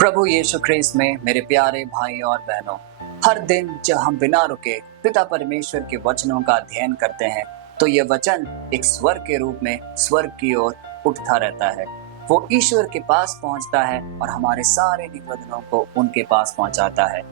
प्रभु यीशु ख्रीस्त में मेरे प्यारे भाई और बहनों, हर दिन जब हम बिना रुके पिता परमेश्वर के वचनों का अध्ययन करते हैं तो ये वचन एक स्वर के रूप में स्वर्ग की ओर उठता रहता है। वो ईश्वर के पास पहुंचता है और हमारे सारे निवेदनों को उनके पास पहुंचाता है।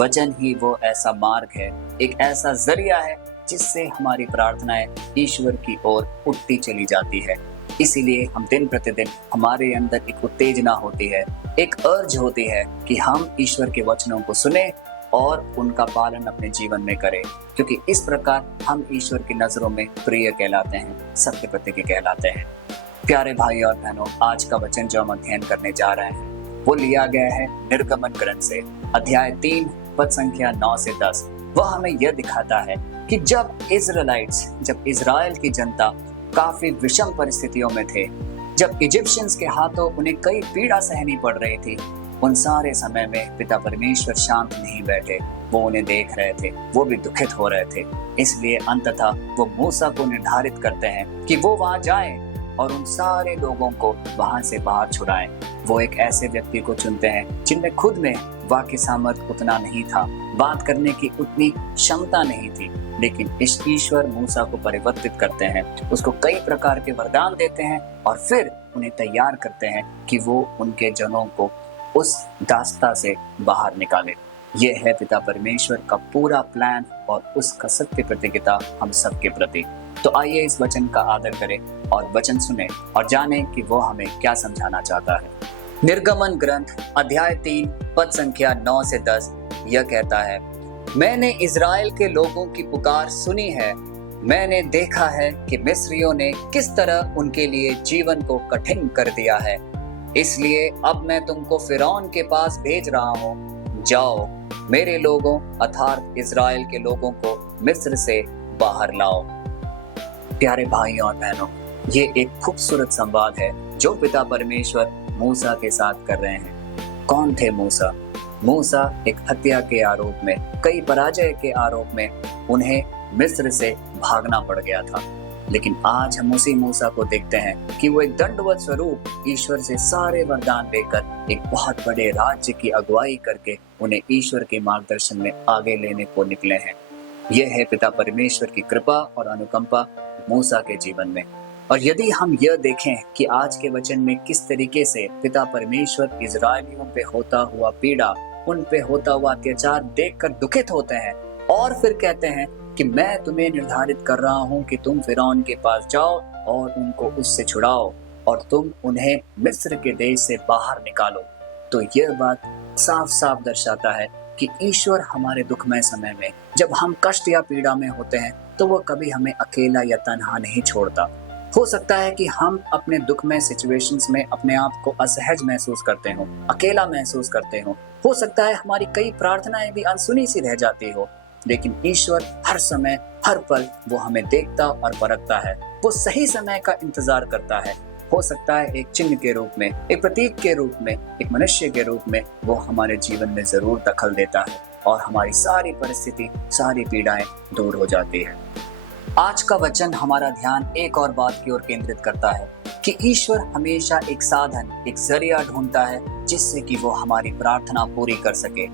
वचन ही वो ऐसा मार्ग है, एक ऐसा जरिया है जिससे हमारी प्रार्थनाएं ईश्वर की ओर उठती चली जाती है। इसीलिए हम दिन प्रतिदिन हमारे अंदर एक उत्तेजना होती है, एक अर्ज होती है कि हम ईश्वर के वचनों को सुने और उनका पालन अपने जीवन में करें, क्योंकि इस प्रकार हम ईश्वर की नजरों में प्रिय कहलाते हैं, सत्य प्रतिज्ञ कहलाते हैं। प्यारे भाई और बहनों, आज का वचन जो हम अध्ययन करने जा रहे हैं वो लिया गया है निर्गमन ग्रंथ से, अध्याय 3 पद संख्या 9 से 10। वह हमें यह दिखाता है कि जब इजराइल की जनता काफी विषम परिस्थितियों में थे, जब इजिप्शियंस के हाथों उन्हें कई पीड़ा सहनी पड़ रही थी, उन सारे समय में पिता परमेश्वर शांत नहीं बैठे। वो उन्हें देख रहे थे, वो भी दुखित हो रहे थे। इसलिए अंततः वो मूसा को निर्धारित करते हैं कि वो वहां जाएं और उन सारे लोगों को वहां से बाहर छुड़ाएं। वो एक ऐसे व्यक्ति को चुनते हैं जिनमें खुद में वाक्य सामर्थ्य उतना नहीं था, बात करने की उतनी क्षमता नहीं थी, लेकिन इस ईश्वर मूसा को परिवर्तित करते हैं, उसको कई प्रकार के वरदान देते हैं और फिर उन्हें तैयार करते हैं कि वो उनके जनों को उस दास्ता से बाहर निकाले। ये है पिता परमेश्वर का पूरा प्लान और उसका सत्य प्रतिज्ञता हम सबके प्रति। तो आइए इस वचन का आदर करें और वचन सुने और जानें कि वो हमें क्या समझाना चाहता है। निर्गमन ग्रंथ अध्याय 3 पद संख्या 9 से 10 यह कहता है, मैंने इजराइल के लोगों की पुकार सुनी है। मैंने देखा है कि मिस्रियों ने किस तरह उनके लिए जीवन को कठिन कर दिया है। इसलिए अब मैं तुमको फिरौन के पास भेज रहा हूँ। जाओ, मेरे लोगों अर्थात इजराइल के लोगों को मिस्र से बाहर लाओ। प्यारे भाई और बहनों, ये एक खूबसूरत संवाद है जो पिता परमेश्वर मूसा के साथ कर रहे हैं। कौन थे मूसा? मूसा एक हत्या के आरोप में, कई पराजय के आरोप में उन्हें मिस्र से भागना पड़ गया था। लेकिन आज हम उसी मूसा को देखते हैं कि वो एक दंडवत स्वरूप ईश्वर से सारे वरदान लेकर एक बहुत बड़े राज्य की अगुवाई करके उन्हें ईश्वर के मार्गदर्शन में आगे लेने को निकले हैं। यह है पिता परमेश्वर की कृपा और अनुकंपा मूसा के जीवन में। और यदि हम यह देखें कि आज के वचन में किस तरीके से पिता परमेश्वर इजरायलियों पे होता हुआ पीड़ा, उन पे होता हुआ अत्याचार देखकर दुखित होते हैं और फिर कहते हैं कि मैं तुम्हें निर्धारित कर रहा हूं कि तुम फिरौन के पास जाओ और उनको उससे छुड़ाओ और तुम उन्हें मिस्र के देश से बाहर निकालो, तो यह बात साफ साफ दर्शाता है कि ईश्वर हमारे दुखमय समय में, जब हम कष्ट या पीड़ा में होते हैं, तो वो कभी हमें अकेला या तन्हा नहीं छोड़ता। हो सकता है कि हम अपने दुखमय सिचुएशंस में अपने आप को असहज महसूस करते हो, अकेला महसूस करते हो सकता है हमारी कई प्रार्थनाएं भी अनसुनी सी रह जाती हो, लेकिन ईश्वर हर समय हर पल वो हमें देखता और परखता है। वो सही समय का इंतजार करता है। हो सकता है एक चिन्ह के रूप में, एक प्रतीक के रूप में, एक मनुष्य के रूप में वो हमारे जीवन में जरूर दखल देता है और हमारी सारी परिस्थिति, सारी पीड़ाएं दूर हो जाती है। आज का वचन हमारा ध्यान एक और बात की ओर केंद्रित करता है कि ईश्वर हमेशा एक साधन, एक जरिया ढूंढता है जिससे कि वो हमारी प्रार्थना पूरी कर सके।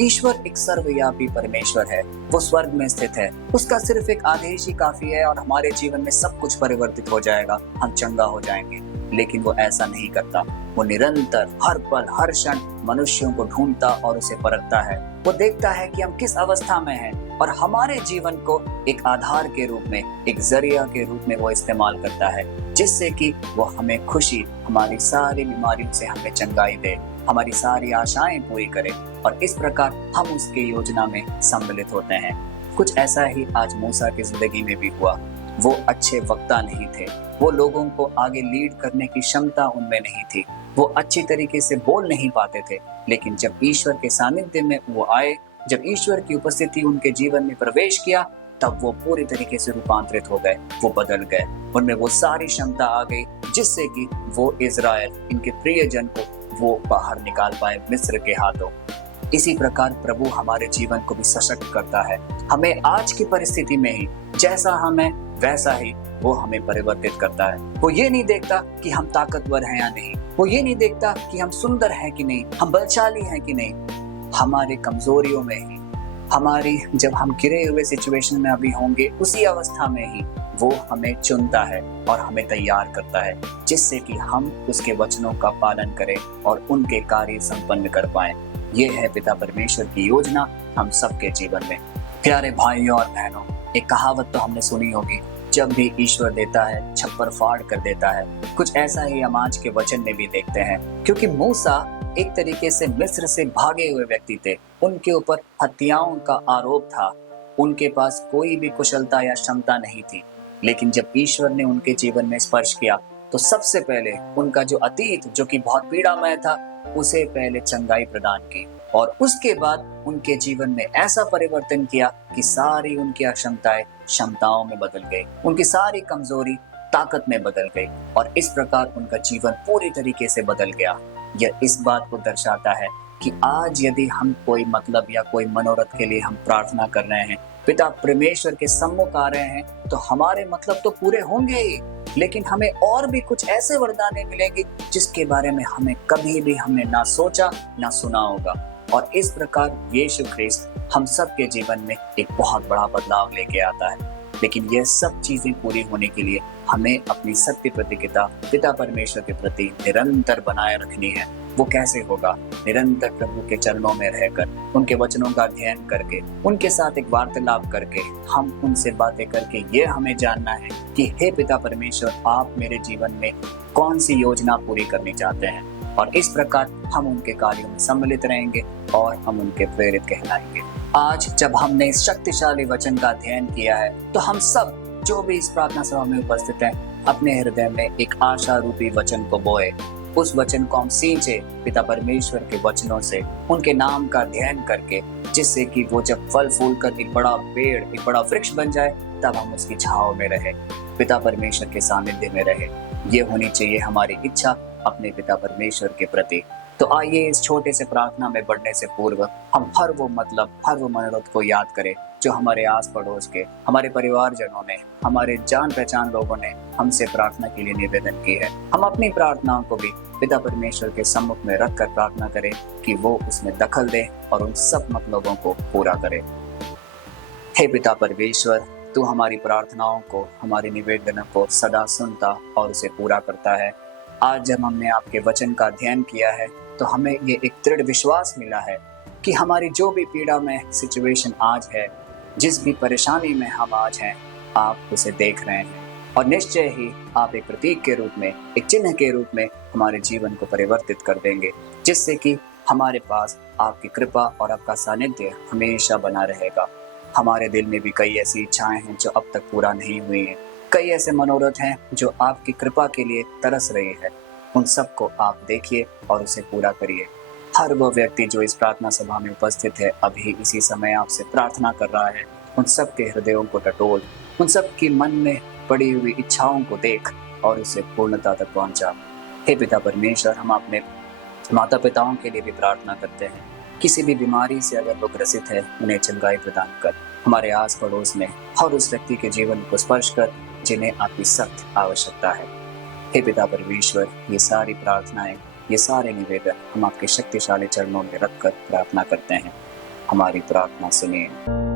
ईश्वर एक सर्वव्यापी परमेश्वर है, वो स्वर्ग में स्थित है। उसका सिर्फ एक आदेश ही काफी है और हमारे जीवन में सब कुछ परिवर्तित हो जाएगा, हम चंगा हो जाएंगे। लेकिन वो ऐसा नहीं करता। वो निरंतर हर पल हर क्षण मनुष्यों को ढूंढता और उसे परखता है। वो देखता है कि हम किस अवस्था में हैं और हमारे जीवन को एक आधार के रूप में, एक जरिया के रूप में वो इस्तेमाल करता है, जिससे कि वो हमें खुशी, हमारी सारी बीमारियों से हमें चंगाई दे, हमारी सारी आशाएं पूरी करे और इस प्रकार हम उसके योजना में सम्मिलित होते हैं। कुछ ऐसा ही आज मूसा की जिंदगी में भी हुआ। वो अच्छे वक्ता नहीं थे, वो लोगों को आगे लीड करने की क्षमता उनमें नहीं थी, वो अच्छी तरीके से बोल नहीं पाते थे। लेकिन जब ईश्वर के सानिध्य में वो आए, जब ईश्वर की उपस्थिति उनके जीवन में प्रवेश किया, तब वो पूरी तरीके से रूपांतरित हो गए, वो बदल गए। उनमें वो सारी क्षमता आ गई जिससे कि वो इजराइल, इनके प्रिय जन को वो बाहर निकाल पाए मिस्र के हाथों। इसी प्रकार प्रभु हमारे जीवन को भी सशक्त करता है। हमें आज की परिस्थिति में ही जैसा हम हैं वैसा ही वो हमें परिवर्तित करता है। वो ये नहीं देखता कि हम ताकतवर हैं या नहीं, वो ये नहीं देखता कि हम सुंदर हैं कि नहीं, हम बलशाली हैं कि नहीं। हमारे कमजोरियों में ही, हमारी जब हम गिरे हुए सिचुएशन में अभी होंगे उसी अवस्था में ही वो हमें चुनता है और हमें तैयार करता है, जिससे कि हम उसके वचनों का पालन करें और उनके कार्य संपन्न कर पाएं। ये है पिता परमेश्वर की योजना हम सबके जीवन में। प्यारे भाइयों और बहनों, एक कहावत तो हमने सुनी होगी, जब भी ईश्वर देता है छप्पर फाड़ कर देता है। कुछ ऐसा ही हम आज के वचन में भी देखते हैं, क्योंकि मूसा एक तरीके से मिस्र से भागे हुए व्यक्ति थे। उनके ऊपर हत्याओं का आरोप था, उनके पास कोई भी कुशलता या क्षमता नहीं थी। लेकिन जब ईश्वर ने उनके जीवन में स्पर्श किया तो सबसे पहले उनका जो अतीत, जो कि बहुत पीड़ामय था, उसे पहले चंगाई प्रदान की और उसके बाद उनके जीवन में ऐसा परिवर्तन किया कि सारी उनकी अक्षमताएं क्षमताओं में बदल गई, उनकी सारी कमजोरी ताकत में बदल गई और इस प्रकार उनका जीवन पूरी तरीके से बदल गया। यह इस बात को दर्शाता है कि आज यदि हम कोई मतलब या कोई मनोरथ के लिए हम प्रार्थना कर रहे हैं, पिता परमेश्वर के सम्मुख आ रहे हैं, तो हमारे मतलब तो पूरे होंगे ही, लेकिन हमें और भी कुछ ऐसे वरदानें मिलेंगे जिसके बारे में हमें कभी भी हमने ना सोचा ना सुना होगा। और इस प्रकार यीशु ख्रिस्त हम सब के जीवन में एक बहुत बड़ा बदलाव लेके आता है। लेकिन यह सब चीजें पूरी होने के लिए हमें अपनी सत्य प्रतिज्ञता पिता परमेश्वर के प्रति निरंतर बनाए रखनी है। वो कैसे होगा? निरंतर प्रभु के चरणों में रहकर, उनके वचनों का अध्ययन करके, उनके साथ एक वार्तालाप करके, हम उनसे बातें करके ये हमें जानना है कि हे पिता परमेश्वर, आप मेरे जीवन में कौन सी योजना पूरी करनी चाहते हैं। और इस प्रकार हम उनके कार्यों में सम्मिलित रहेंगे और हम उनके प्रेरित कहलाएंगे। आज जब हमने इस शक्तिशाली वचन का अध्ययन किया है, तो हम सब जो भी इस प्रार्थना सभा में उपस्थित हैं, अपने हृदय में एक आशा रूपी वचन को बोए, उस वचन को हम सींचे पिता परमेश्वर के वचनों से, उनके नाम का अध्ययन करके, जिससे कि वो जब फल फूल कर एक बड़ा पेड़, एक बड़ा वृक्ष बन जाए, तब हम उसकी छांव में रहे, पिता परमेश्वर के सानिध्य में रहे। ये होनी चाहिए हमारी इच्छा अपने पिता परमेश्वर के प्रति। तो आइए इस छोटे से प्रार्थना में बढ़ने से पूर्व हम हर वो मतलब, हर वो मनोरथ को याद करें जो हमारे आस पड़ोस के, हमारे परिवारजनों ने, हमारे जान पहचान लोगों ने हमसे प्रार्थना के लिए निवेदन की है। हम अपनी प्रार्थनाओं को भी पिता परमेश्वर के सम्मुख में रख कर प्रार्थना करें कि वो उसमें दखल दे और उन सब मतलबों को पूरा करे। हे पिता परमेश्वर, तू हमारी प्रार्थनाओं को, हमारे निवेदनों को सदा सुनता और उसे पूरा करता है। आज जब हमने आपके वचन का अध्ययन किया है, तो हमें ये एक दृढ़ विश्वास मिला है कि हमारी जो भी पीड़ा में सिचुएशन आज है, जिस भी परेशानी में हम आज हैं, आप उसे देख रहे हैं और निश्चय ही आप एक प्रतीक के रूप में, एक चिन्ह के रूप में हमारे जीवन को परिवर्तित कर देंगे, जिससे कि हमारे पास आपकी कृपा और आपका सानिध्य हमेशा बना रहेगा। हमारे दिल में भी कई ऐसी इच्छाएं हैं जो अब तक पूरा नहीं हुई हैं, कई ऐसे मनोरथ हैं जो आपकी कृपा के लिए तरस रहे हैं। उन सबको आप देखिए और उसे पूरा करिए। हर वो व्यक्ति जो इस प्रार्थना सभा में उपस्थित है, अभी इसी समय आपसे प्रार्थना कर रहा है, उन सब के हृदयों को टटोल, उन सब की मन में पड़ी हुई इच्छाओं को देख और उसे पूर्णता तक पहुंचा। हे पिता परमेश्वर, हम अपने माता पिताओं के लिए भी प्रार्थना करते हैं। किसी भी बीमारी से अगर वो ग्रसित है, उन्हें चंगाई प्रदान कर। हमारे आस पड़ोस में हर उस व्यक्ति के जीवन को स्पर्श कर जिन्हें आपकी सख्त आवश्यकता है। हे पिता परमेश्वर, ये सारी प्रार्थनाएं, ये सारे निवेदन हम आपके शक्तिशाली चरणों में रखकर प्रार्थना करते हैं। हमारी प्रार्थना सुनिए।